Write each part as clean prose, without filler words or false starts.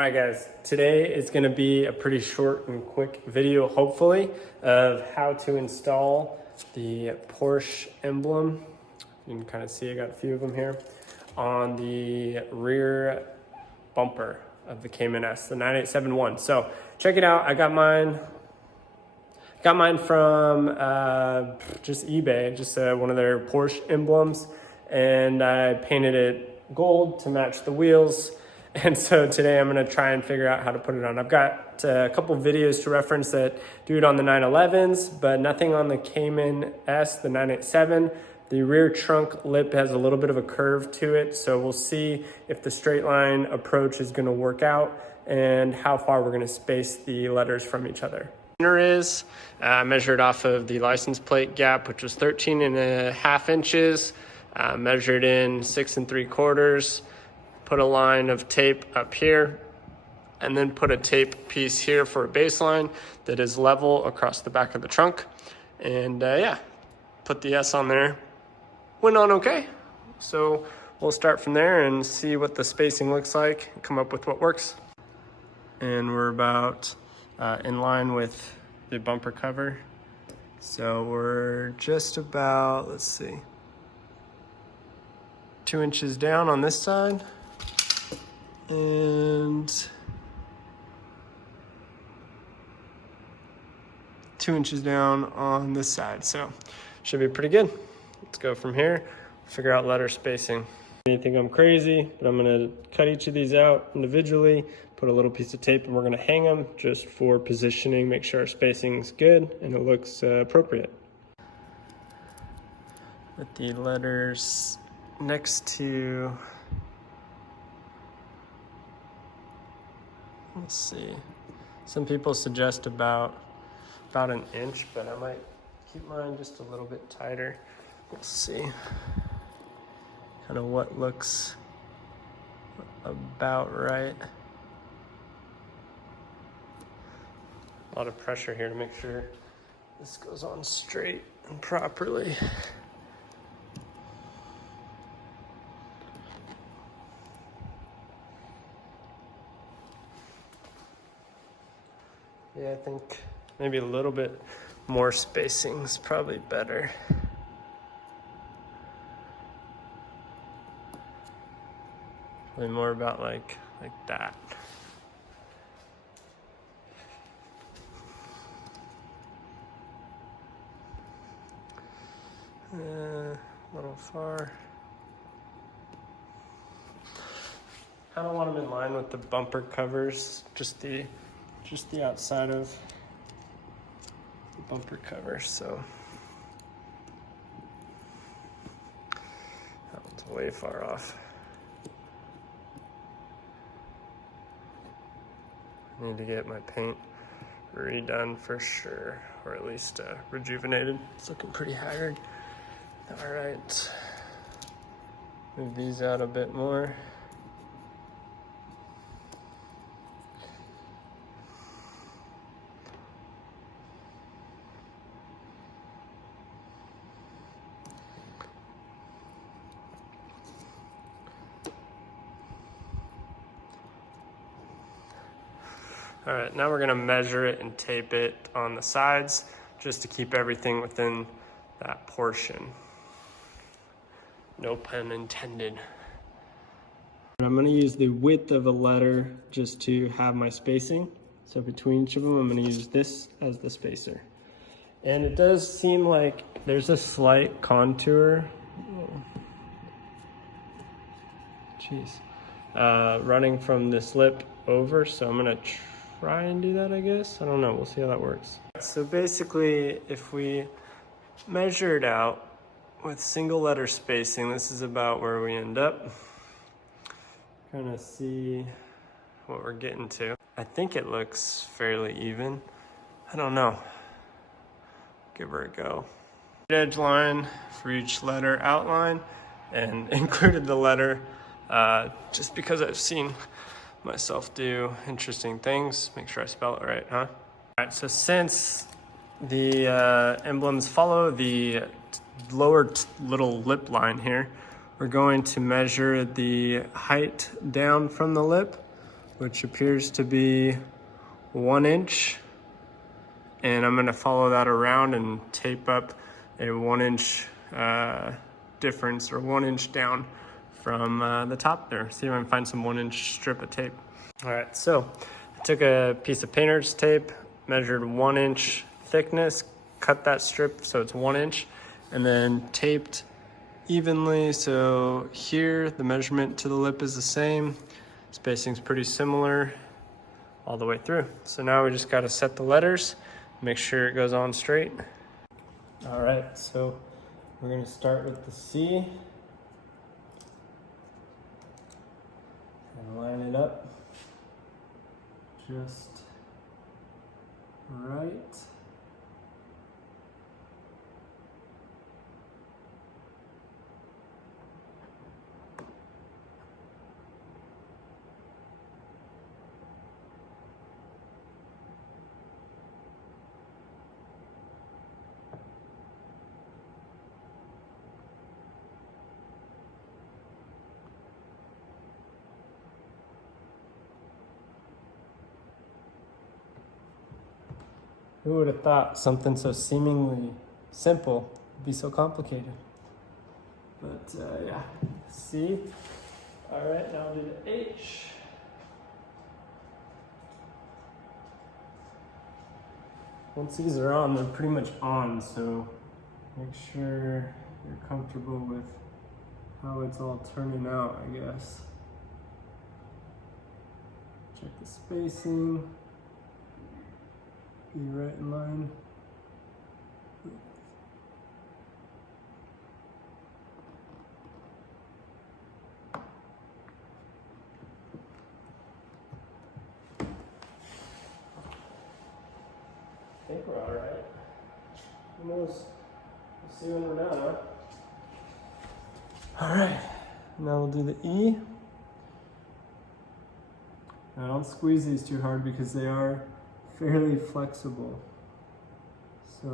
Alright guys, today is going to be a pretty short and quick video, hopefully, of how to install the Porsche Emblem. You can kind of see I got a few of them here on the rear bumper of the Cayman S, the 9871. So check it out. I got mine from just eBay, just one of their Porsche emblems, and I painted it gold to match the wheels. And so today I'm gonna try and figure out how to put it on. I've got a couple videos to reference that do it on the 911s, but nothing on the Cayman S, the 987. The rear trunk lip has a little bit of a curve to it, so we'll see if the straight line approach is gonna work out and how far we're gonna space the letters from each other. Is measured off of the license plate gap, which was 13.5 inches, measured in 6 3/4. Put a line of tape up here, and then put a tape piece here for a baseline that is level across the back of the trunk. And yeah, put the S on there. Went on okay. So we'll start from there and see what the spacing looks like and come up with what works. And we're about in line with the bumper cover. So we're just about, let's see, 2 inches down on this side. And 2 inches down on this side. So should be pretty good. Let's go from here, figure out letter spacing. You think I'm crazy, but I'm gonna cut each of these out individually, put a little piece of tape, and we're gonna hang them just for positioning, make sure our spacing's good and it looks appropriate. With the letters next to, let's see, some people suggest about an inch, but I might keep mine just a little bit tighter. We'll see kind of what looks about right. A lot of pressure here to make sure this goes on straight and properly. Yeah, I think maybe a little bit more spacing is probably better. Probably more about like that. A little far. Kind of want them in line with the bumper covers, just the outside of the bumper cover, so that one's way far off. I need to get my paint redone for sure, or at least rejuvenated. It's looking pretty haggard. All right, move these out a bit more. All right, now we're gonna measure it and tape it on the sides just to keep everything within that portion. No pun intended. I'm gonna use the width of a letter just to have my spacing. So between each of them, I'm gonna use this as the spacer. And it does seem like there's a slight contour. Running from this lip over, so I'm gonna try and do that, I guess. I don't know, we'll see how that works. So basically, if we measure it out with single letter spacing, this is about where we end up. Kind of see what we're getting to. I think it looks fairly even. I don't know. Give her a go. Edge line for each letter outline, and included the letter just because I've seen myself do interesting things. Make sure I spell it right, huh? All right, so since the emblems follow the lower little lip line here, we're going to measure the height down from the lip which appears to be 1 inch. And I'm gonna follow that around and tape up a 1 inch difference, or 1 inch down from the top there. See if I can find some 1 inch strip of tape. All right, so I took a piece of painter's tape, measured 1 inch thickness, cut that strip so it's 1 inch, and then taped evenly. So here the measurement to the lip is the same, spacing's pretty similar all the way through. So now we just got to set the letters, make sure it goes on straight. All right, so we're going to start with the C and line it up just right. Who would have thought something so seemingly simple would be so complicated? But yeah, C. All right, now I'll do the H. Once these are on, they're pretty much on, so make sure you're comfortable with how it's all turning out, I guess. Check the spacing. Be right in line. I think we're all right. Who knows? We'll see when we're done, huh? All right, now we'll do the E. Now don't squeeze these too hard because they are fairly flexible. So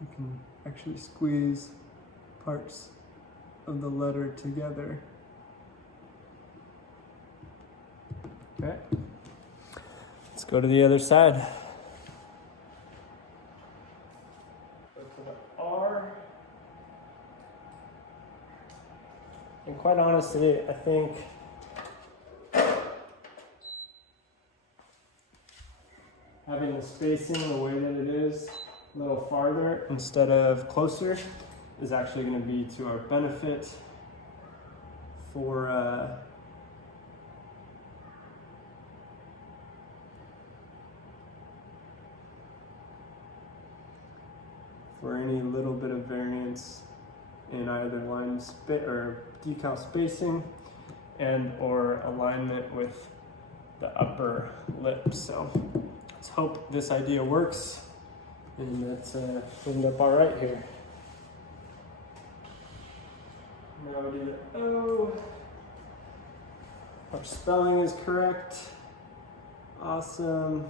you can actually squeeze parts of the letter together. Okay, let's go to the other side. Go to the R. And quite honestly, I think having the spacing the way that it is, a little farther instead of closer, is actually going to be to our benefit for any little bit of variance in either line or decal spacing and or alignment with the upper lip. So let's hope this idea works and it's ended up all right here. Now we do the O. Our spelling is correct. Awesome.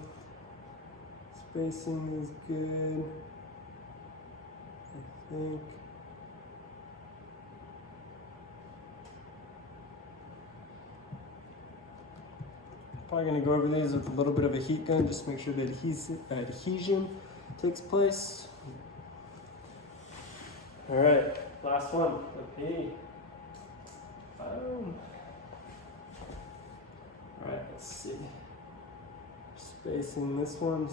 Spacing is good, I think. Probably going to go over these with a little bit of a heat gun, just to make sure the adhesion takes place. All right, last one, the P. All right, let's see. Spacing, this one's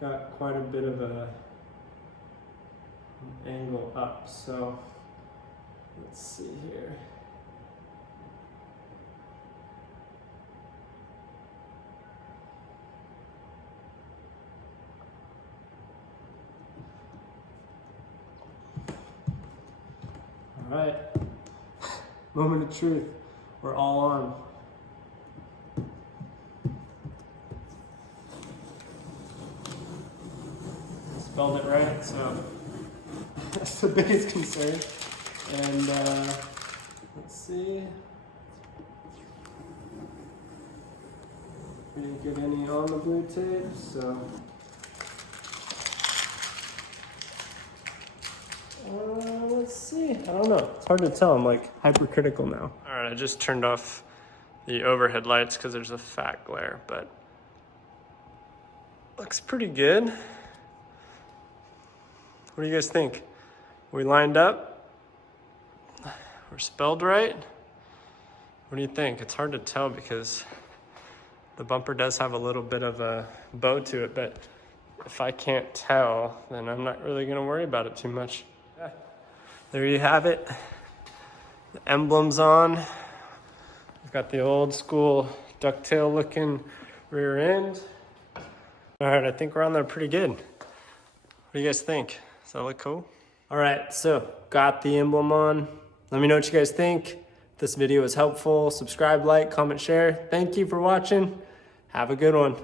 got quite a bit of an angle up, so let's see here. All right, moment of truth. We're all on. Spelled it right, so that's the biggest concern. And let's see. We didn't get any on the blue tape, so. Let's see. I don't know. It's hard to tell. I'm like hypercritical now. All right. right, I just turned off the overhead lights because there's a fat glare, but looks pretty good. What do you guys think? We lined up? We're spelled right? What do you think? It's hard to tell because the bumper does have a little bit of a bow to it, but if I can't tell, then I'm not really gonna worry about it too much. Yeah. There you have it. The emblem's on. We've got the old school ducktail looking rear end. All right, I think we're on there pretty good. What do you guys think? Does that look cool? All right, so got the emblem on. Let me know what you guys think. If this video was helpful, subscribe, like, comment, share. Thank you for watching. Have a good one.